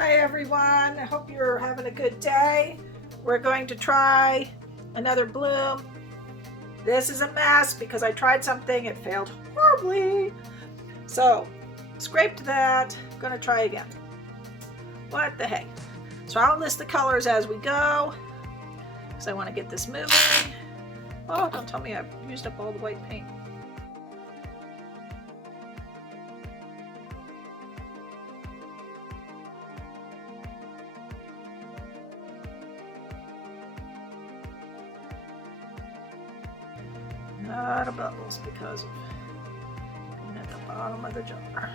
Hi everyone, I hope you're having a good day. We're going to try another bloom. This is a mess because I tried something, it failed horribly. So, scraped that, gonna try again. What the heck? So I'll list the colors as we go because I want to get this moving. Oh, don't tell me I've used up all the white paint. Lot of bubbles because of being at the bottom of the jar.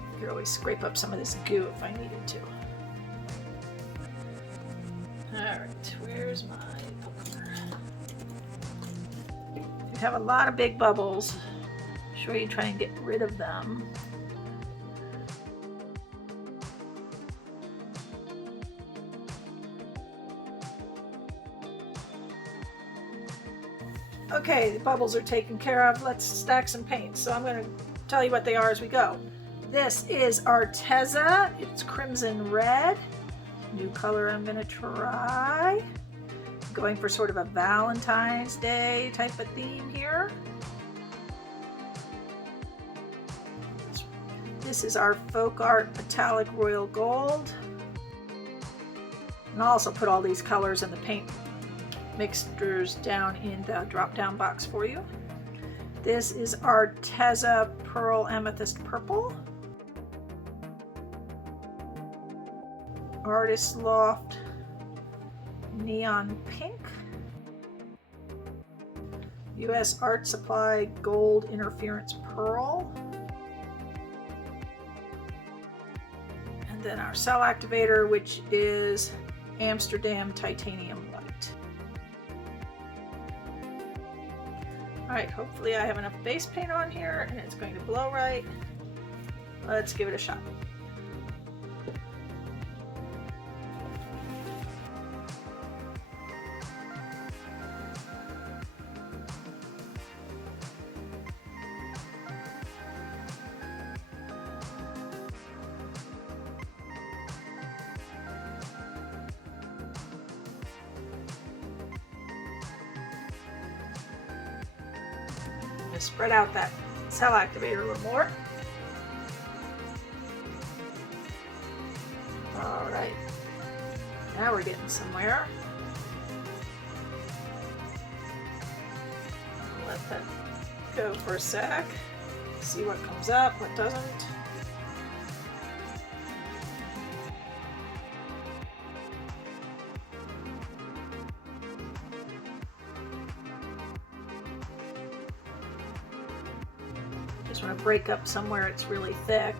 I could always scrape up some of this goo if I needed to. Alright, where's my poker? If you have a lot of big bubbles, I'm sure you try and get rid of them. Okay, the bubbles are taken care of. Let's stack some paint. So I'm going to tell you what they are as we go. This is Arteza. It's crimson red. New color I'm going to try. Going for sort of a Valentine's Day type of theme here. This is our Folk Art Metallic Royal Gold. And I'll also put all these colors in the paint mixtures down in the drop-down box for you. This is Arteza Pearl Amethyst Purple. Artist Loft Neon Pink. US Art Supply Gold Interference Pearl. And then our cell activator, which is Amsterdam Titanium White. Alright, hopefully I have enough base paint on here and it's going to blow right. Let's give it a shot. Spread out that cell activator a little more. All right, now we're getting somewhere. Let that go for a sec. See what comes up, what doesn't. Just want to break up somewhere it's really thick.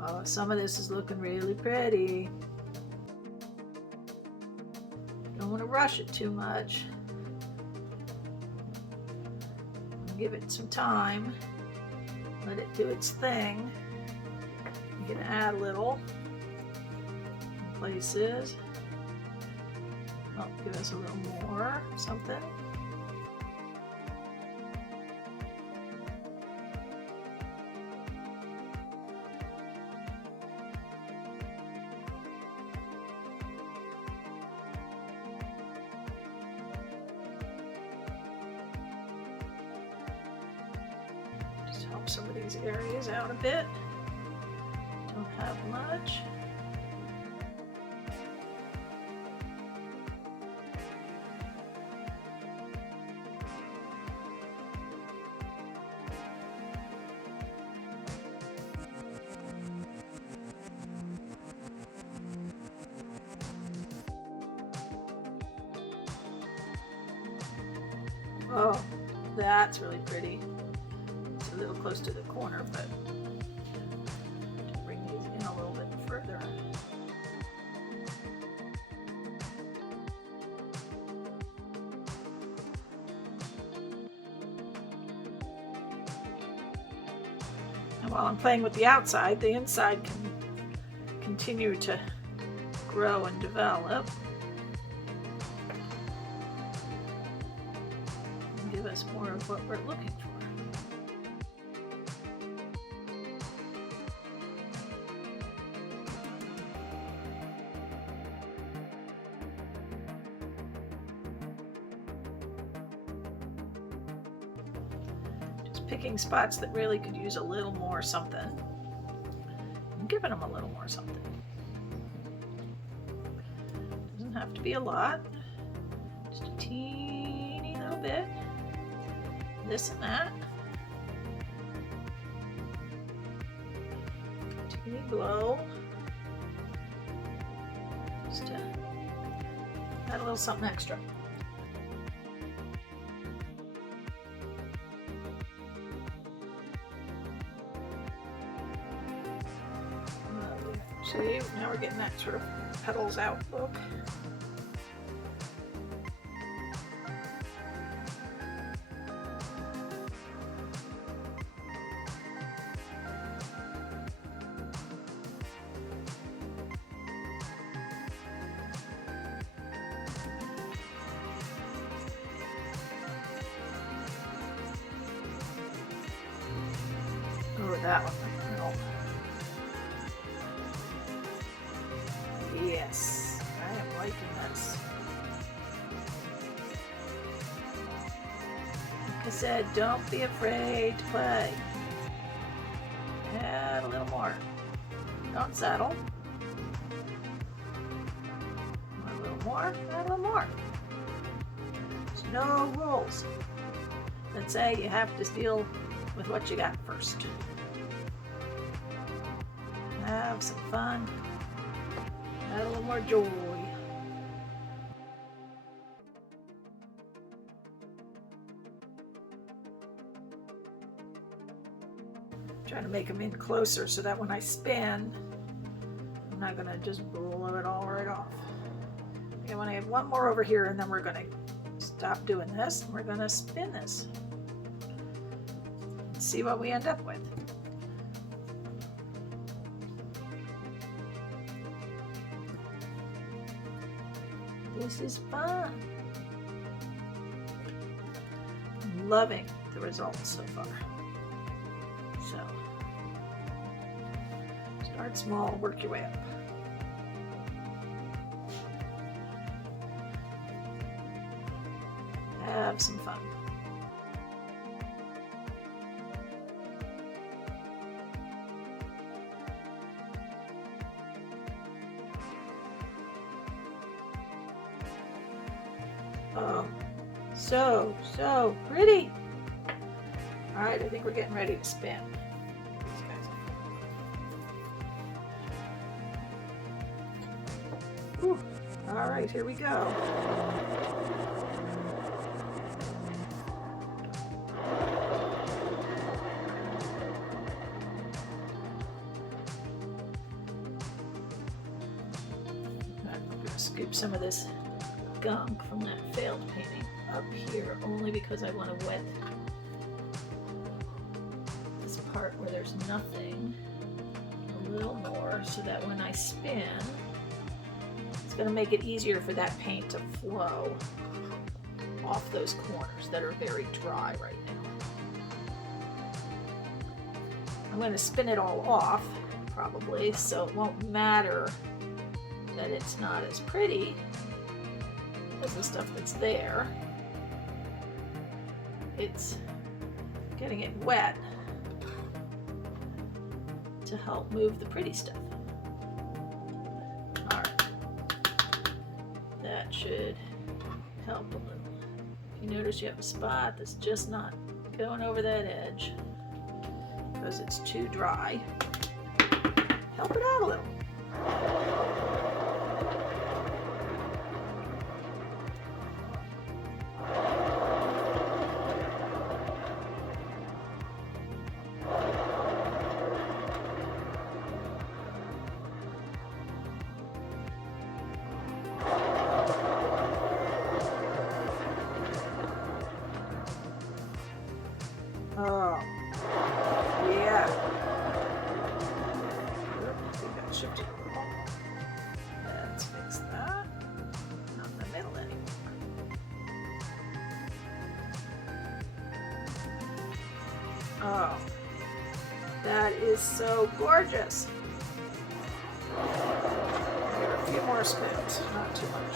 Oh, some of this is looking really pretty. Don't want to rush it too much. Give it some time. Let it do its thing. You can add a little in places. Oh, give us a little more something. Help some of these areas out a bit. Don't have much. Oh, that's really pretty. A little close to the corner, but bring these in a little bit further. while I'm playing with the outside, the inside can continue to grow and develop. And give us more of what we're looking for. Picking spots that really could use a little more something and giving them a little more something. Doesn't have to be a lot, just a teeny little bit, this and that, teeny blow, just to add a little something extra. See, now we're getting that sort of petals out look. Oh, that one. Yes, I am liking this. Like I said, don't be afraid to play. Add a little more. Don't settle. A little more, add a little more. There's no rules that say you have to deal with what you got first. Have some fun. Add a little more joy. Trying to make them in closer so that when I spin, I'm not going to just blow it all right off. Okay, when I have one more over here, and then we're going to stop doing this, and we're going to spin this. And see what we end up with. This is fun. I'm loving the results so far. So, start small, work your way up. Have some fun. Oh, so pretty. All right, I think we're getting ready to spin. These guys. Whew. All right, here we go. I'm going to scoop some of this gunk from that failed painting up here only because I want to wet this part where there's nothing a little more so that when I spin it's going to make it easier for that paint to flow off those corners that are very dry right now. I'm going to spin it all off probably so it won't matter that it's not as pretty as the stuff that's there. It's getting it wet to help move the pretty stuff. Alright. That should help a little. If you notice you have a spot that's just not going over that edge because it's too dry, help it out a little. Oh, yeah. shift. Let's fix that. Not in the middle anymore. Oh, that is so gorgeous. Here, a few more spoons, not too much.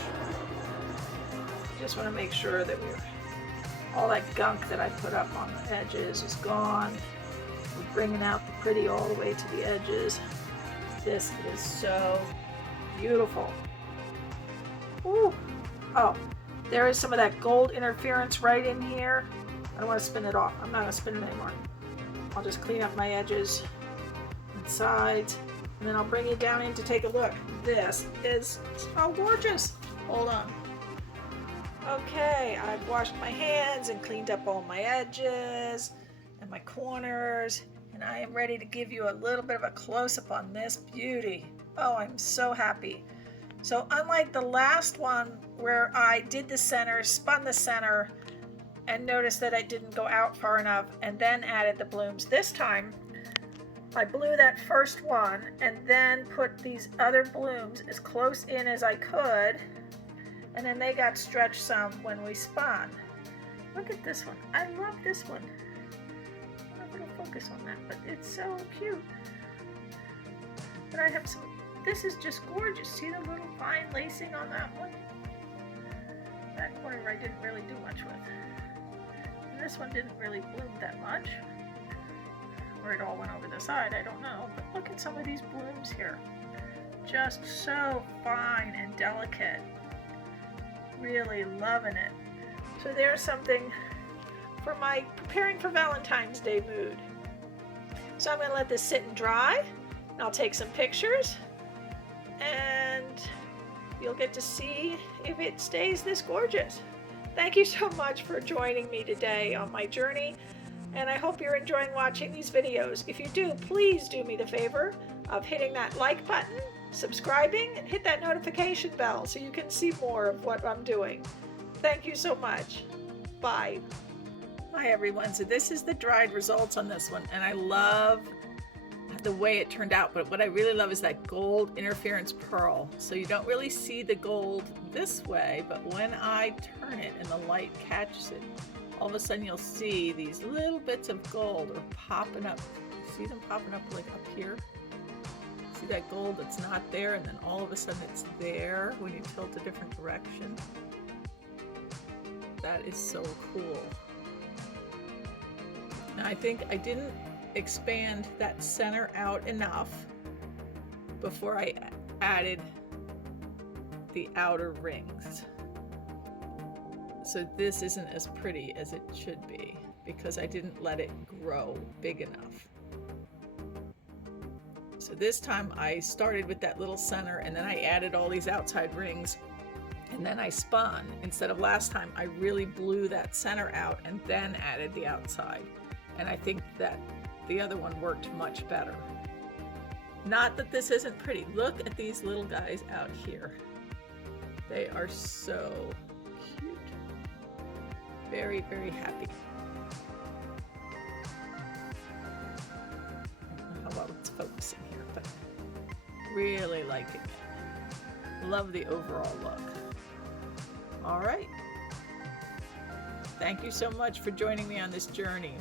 Just want to make sure that all that gunk that I put up on the edges is gone. We're bringing out the pretty all the way to the edges. This is so beautiful. Ooh. Oh, there is some of that gold interference right in here. I don't want to spin it off. I'm not going to spin it anymore. I'll just clean up my edges and sides, and then I'll bring you down in to take a look. This is so gorgeous. Hold on. Okay, I've washed my hands and cleaned up all my edges and my corners, and I am ready to give you a little bit of a close-up on this beauty. Oh, I'm so happy. So unlike the last one where I did the center, spun the center, and noticed that I didn't go out far enough and then added the blooms, this time I blew that first one and then put these other blooms as close in as I could, and then they got stretched some when we spun. Look at this one. I love this one. I'm not going to focus on that, but it's so cute. But I have some, this is just gorgeous. See the little fine lacing on that one? That corner I didn't really do much with. And this one didn't really bloom that much. Or it all went over the side, I don't know. But look at some of these blooms here. Just so fine and delicate. Really loving it. So there's something for my preparing for Valentine's Day mood. So I'm going to let this sit and dry, and I'll take some pictures, and you'll get to see if it stays this gorgeous. Thank you so much for joining me today on my journey, and I hope you're enjoying watching these videos. If you do, please do me the favor of hitting that like button, subscribing, and hit that notification bell so you can see more of what I'm doing. Thank you so much. Bye. Hi everyone, so this is the dried results on this one, and I love the way it turned out, but what I really love is that gold interference pearl. So you don't really see the gold this way, but when I turn it and the light catches it, all of a sudden you'll see these little bits of gold are popping up. See them popping up like up here? See that gold that's not there, and then all of a sudden it's there when you tilt a different direction. That is so cool. Now I think I didn't expand that center out enough before I added the outer rings. So this isn't as pretty as it should be because I didn't let it grow big enough. So this time I started with that little center, and then I added all these outside rings, and then I spun. Instead of last time, I really blew that center out and then added the outside. And I think that the other one worked much better. Not that this isn't pretty. Look at these little guys out here. They are so cute. Very, very happy. I don't know how well it's focusing here, but really liking it. Love the overall look. All right. Thank you so much for joining me on this journey.